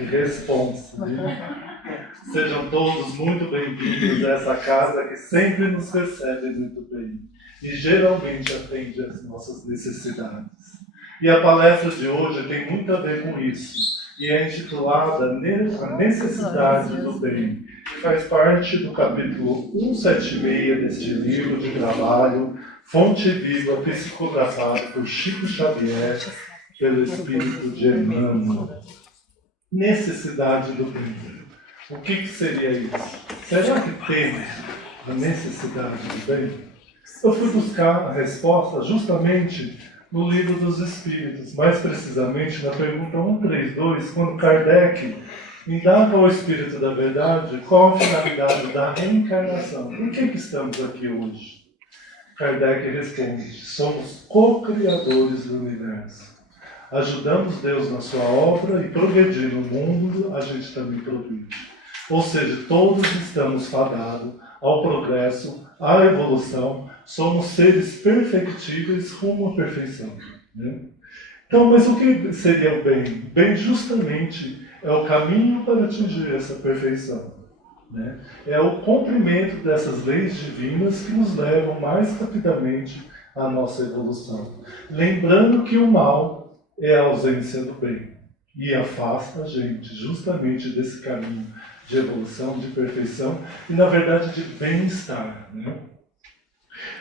Que responsa, viu? Sejam todos muito bem-vindos a essa casa que sempre nos recebe muito bem e geralmente atende às nossas necessidades. E a palestra de hoje tem muito a ver com isso e é intitulada A Necessidade do Bem, que faz parte do capítulo 176 deste livro de trabalho Fonte Viva, psicografado por Chico Xavier, pelo espírito de Emmanuel. Necessidade do bem. O que seria isso? Será que temos a necessidade do bem? Eu fui buscar a resposta justamente no Livro dos Espíritos, mais precisamente na pergunta 132, quando Kardec indaga ao Espírito da Verdade qual a finalidade da reencarnação. Por que estamos aqui hoje? Kardec responde: somos co-criadores do universo. Ajudamos Deus na sua obra e progredir no mundo, a gente também progride. Ou seja, todos estamos fadados ao progresso, à evolução, somos seres perfectíveis rumo à perfeição. Né? Então, mas o que seria o bem? Bem, justamente, é o caminho para atingir essa perfeição. Né? É o cumprimento dessas leis divinas que nos levam mais rapidamente à nossa evolução. Lembrando que o mal é a ausência do bem e afasta a gente justamente desse caminho de evolução, de perfeição e, na verdade, de bem-estar. Né?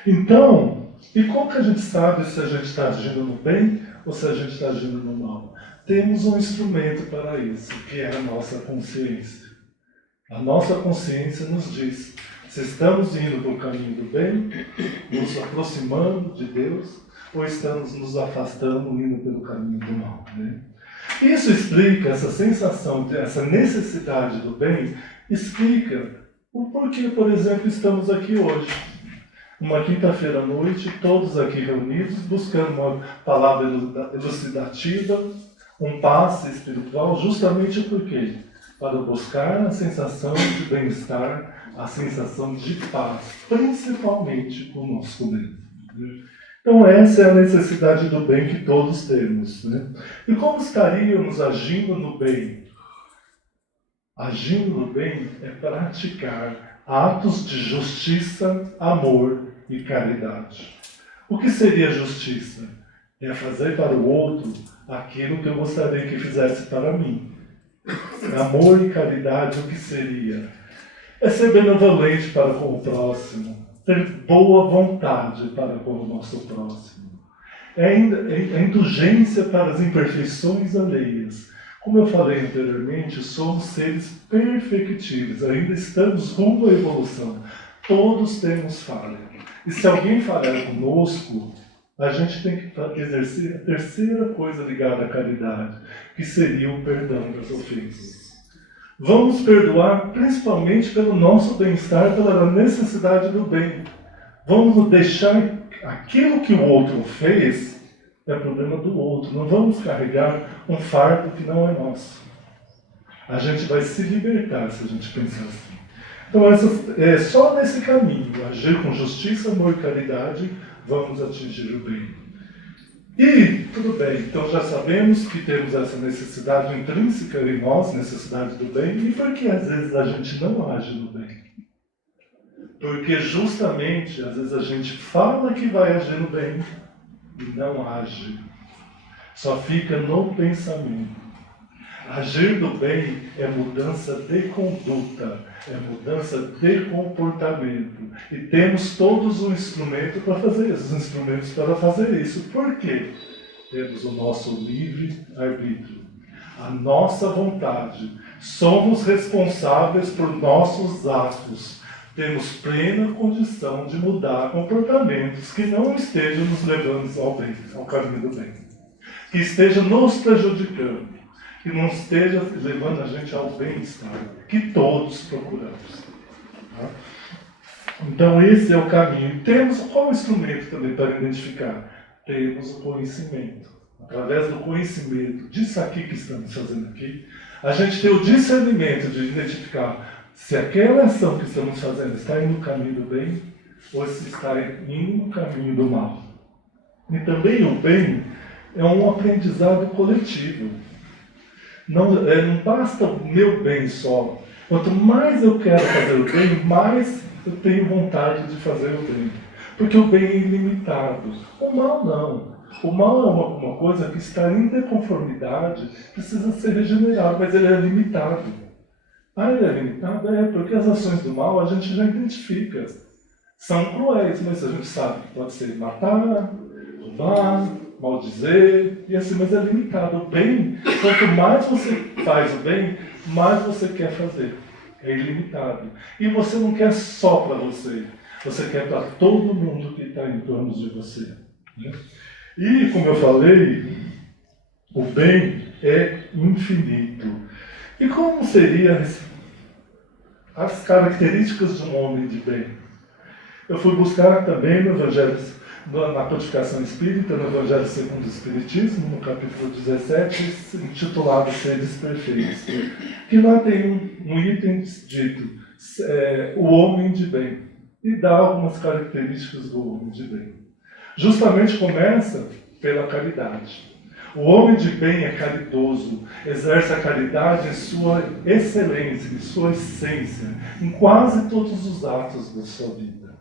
Então, e como que a gente sabe se a gente está agindo no bem ou se a gente está agindo no mal? Temos um instrumento para isso, que é a nossa consciência. A nossa consciência nos diz se estamos indo para o caminho do bem, nos aproximando de Deus, ou estamos nos afastando, indo pelo caminho do mal. Né? Isso explica essa sensação, essa necessidade do bem, explica o porquê, por exemplo, estamos aqui hoje. Uma quinta-feira à noite, todos aqui reunidos, buscando uma palavra elucidativa, um passe espiritual, justamente por quê? Para buscar a sensação de bem-estar, a sensação de paz, principalmente conosco mesmo. Então essa é a necessidade do bem que todos temos. Né? E como estaríamos agindo no bem? Agindo no bem é praticar atos de justiça, amor e caridade. O que seria justiça? É fazer para o outro aquilo que eu gostaria que fizesse para mim. Amor e caridade, o que seria? É ser benevolente para com o próximo, ter boa vontade para com o nosso próximo. É a indulgência para as imperfeições alheias. Como eu falei anteriormente, somos seres perfectíveis, ainda estamos rumo à evolução. Todos temos falha. E se alguém falhar conosco, a gente tem que exercer a terceira coisa ligada à caridade, que seria o perdão das ofensas. Vamos perdoar principalmente pelo nosso bem-estar, pela necessidade do bem. Vamos deixar aquilo que o outro fez, é problema do outro. Não vamos carregar um fardo que não é nosso. A gente vai se libertar se a gente pensar assim. Então, só nesse caminho, agir com justiça, amor e caridade, vamos atingir o bem. E, tudo bem, então já sabemos que temos essa necessidade intrínseca em nós, necessidade do bem, e por que às vezes a gente não age no bem? Porque justamente, às vezes a gente fala que vai agir no bem e não age. Só fica no pensamento. Agir do bem é mudança de conduta, é mudança de comportamento. E temos todos um instrumento para fazer isso, os instrumentos para fazer isso. Por quê? Temos o nosso livre-arbítrio, a nossa vontade. Somos responsáveis por nossos atos. Temos plena condição de mudar comportamentos que não estejam nos levando ao bem, ao caminho do bem. Que estejam nos prejudicando. Que não esteja levando a gente ao bem-estar, que todos procuramos. Tá? Então esse é o caminho. Temos qual instrumento também para identificar? Temos o conhecimento. Através do conhecimento disso aqui que estamos fazendo aqui, a gente tem o discernimento de identificar se aquela ação que estamos fazendo está indo no caminho do bem ou se está indo no caminho do mal. E também o bem é um aprendizado coletivo. Não basta o meu bem só. Quanto mais eu quero fazer o bem, mais eu tenho vontade de fazer o bem. Porque o bem é ilimitado. O mal não. O mal é uma coisa que está em deconformidade, precisa ser regenerado, mas ele é limitado. Ah, ele é limitado? É, porque as ações do mal a gente já identifica. São cruéis, mas a gente sabe que pode ser matar, roubar, maldizer, e assim, mas é limitado. O bem, quanto mais você faz o bem, mais você quer fazer. É ilimitado. E você não quer só para você. Você quer para todo mundo que está em torno de você. Né? E, como eu falei, o bem é infinito. E como seriam as características de um homem de bem? Eu fui buscar também no Evangelho, na Codificação Espírita, no Evangelho segundo o Espiritismo, no capítulo 17, intitulado Seres Perfeitos. Que lá tem um item dito, o homem de bem. E dá algumas características do homem de bem. Justamente começa pela caridade. O homem de bem é caridoso, exerce a caridade em sua excelência, em sua essência, em quase todos os atos da sua vida.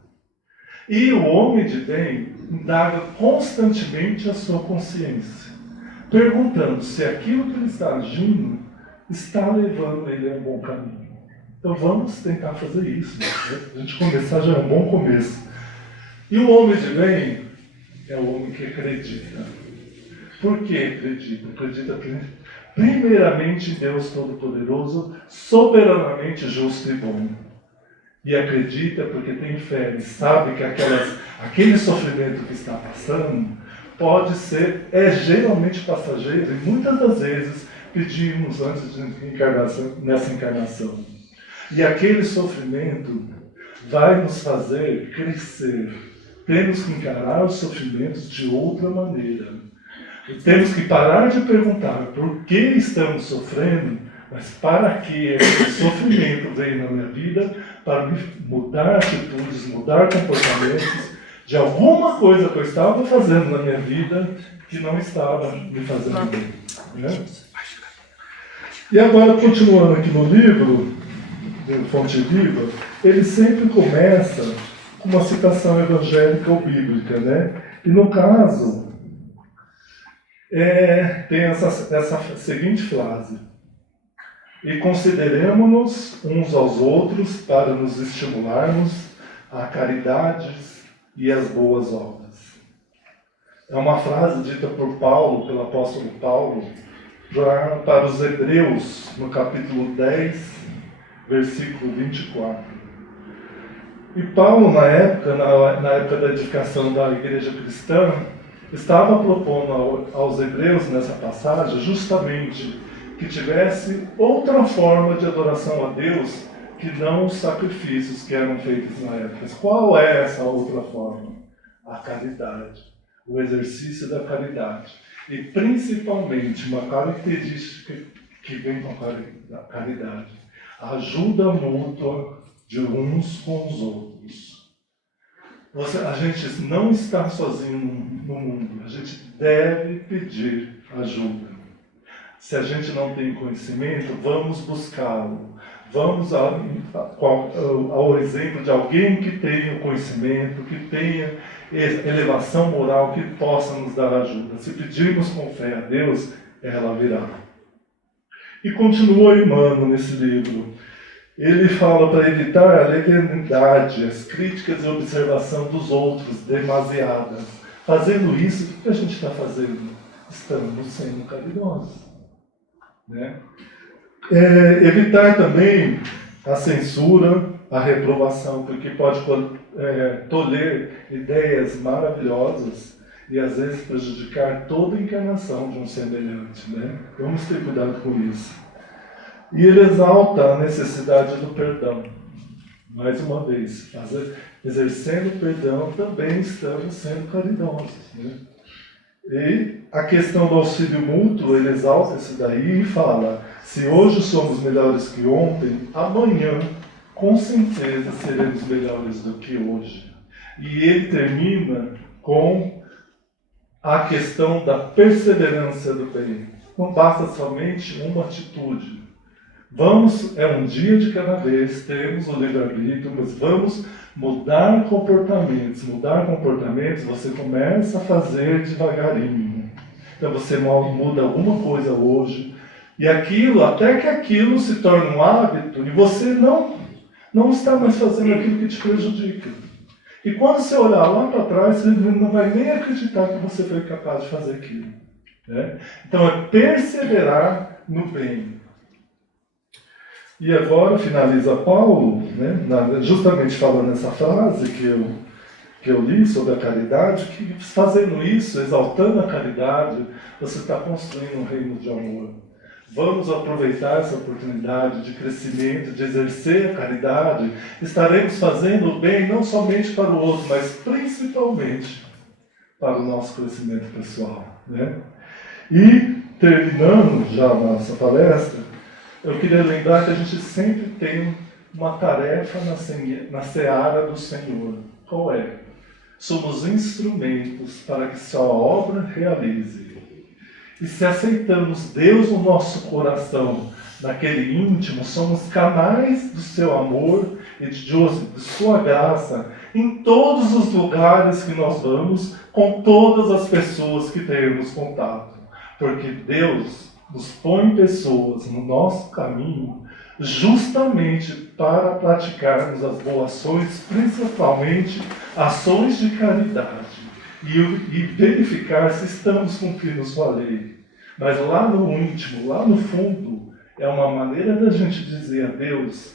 E o homem de bem indaga constantemente a sua consciência, perguntando se aquilo que ele está agindo está levando ele a um bom caminho. Então vamos tentar fazer isso. Né? A gente começar já é um bom começo. E o homem de bem é o homem que acredita. Por que acredita? Acredita primeiramente em Deus Todo-Poderoso, soberanamente justo e bom. E acredita porque tem fé e sabe que aquele sofrimento que está passando pode ser, geralmente passageiro, e muitas das vezes pedimos antes de nessa encarnação. E aquele sofrimento vai nos fazer crescer. Temos que encarar os sofrimentos de outra maneira. E temos que parar de perguntar por que estamos sofrendo, mas para que esse sofrimento veio na minha vida, para me mudar atitudes, mudar comportamentos de alguma coisa que eu estava fazendo na minha vida que não estava me fazendo bem. Né? E agora, continuando aqui no livro, Fonte Viva, ele sempre começa com uma citação evangélica ou bíblica, né? E no caso, tem essa seguinte frase: e consideremos-nos uns aos outros para nos estimularmos a caridades e as boas obras. É uma frase dita por Paulo, pelo apóstolo Paulo, para os Hebreus, no capítulo 10, versículo 24. E Paulo, na época da edificação da igreja cristã, estava propondo aos hebreus, nessa passagem, justamente que tivesse outra forma de adoração a Deus que não os sacrifícios que eram feitos na época. Qual é essa outra forma? A caridade, o exercício da caridade. E principalmente uma característica que vem com a caridade: a ajuda mútua de uns com os outros. A gente não está sozinho no mundo, a gente deve pedir ajuda. Se a gente não tem conhecimento, vamos buscá-lo. Vamos ao exemplo de alguém que tenha o conhecimento, que tenha elevação moral, que possa nos dar ajuda. Se pedirmos com fé a Deus, ela virá. E continua Emmanuel nesse livro. Ele fala para evitar a leviandade, as críticas e observação dos outros demasiadas. Fazendo isso, o que a gente está fazendo? Estamos sendo caridosos. Né? Evitar também a censura, a reprovação, porque pode tolher ideias maravilhosas e às vezes prejudicar toda a encarnação de um semelhante. Né? Vamos ter cuidado com isso. E ele exalta a necessidade do perdão. Mais uma vez, exercendo o perdão também estamos sendo caridosos. Né? E a questão do auxílio mútuo, ele exalta isso daí e fala: se hoje somos melhores que ontem, amanhã com certeza seremos melhores do que hoje. E ele termina com a questão da perseverança do bem. não basta somente uma atitude. É um dia de cada vez, temos o livre-arbítrio, mas vamos mudar comportamentos. Mudar comportamentos você começa a fazer devagarinho. Então você muda alguma coisa hoje, e até que aquilo se torne um hábito, e você não está mais fazendo aquilo que te prejudica. E quando você olhar lá para trás, você não vai nem acreditar que você foi capaz de fazer aquilo. Né? Então é perseverar no bem. E agora finaliza Paulo, né, justamente falando essa frase que eu li sobre a caridade, que fazendo isso, exaltando a caridade, você está construindo um reino de amor. Vamos aproveitar essa oportunidade de crescimento, de exercer a caridade. Estaremos fazendo o bem não somente para o outro, mas principalmente para o nosso crescimento pessoal. Né? E, terminando já a nossa palestra, eu queria lembrar que a gente sempre tem uma tarefa na seara do Senhor. Qual é? Somos instrumentos para que sua obra realize. E se aceitamos Deus no nosso coração, naquele íntimo, somos canais do seu amor e de sua graça em todos os lugares que nós vamos, com todas as pessoas que temos contato. Porque Deus nos põe pessoas no nosso caminho justamente para praticarmos as boas ações, principalmente ações de caridade, e verificar se estamos cumprindo sua lei. Mas lá no íntimo, lá no fundo, é uma maneira da gente dizer a Deus: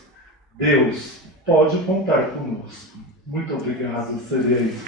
Deus, pode contar conosco. Muito obrigado, seria isso.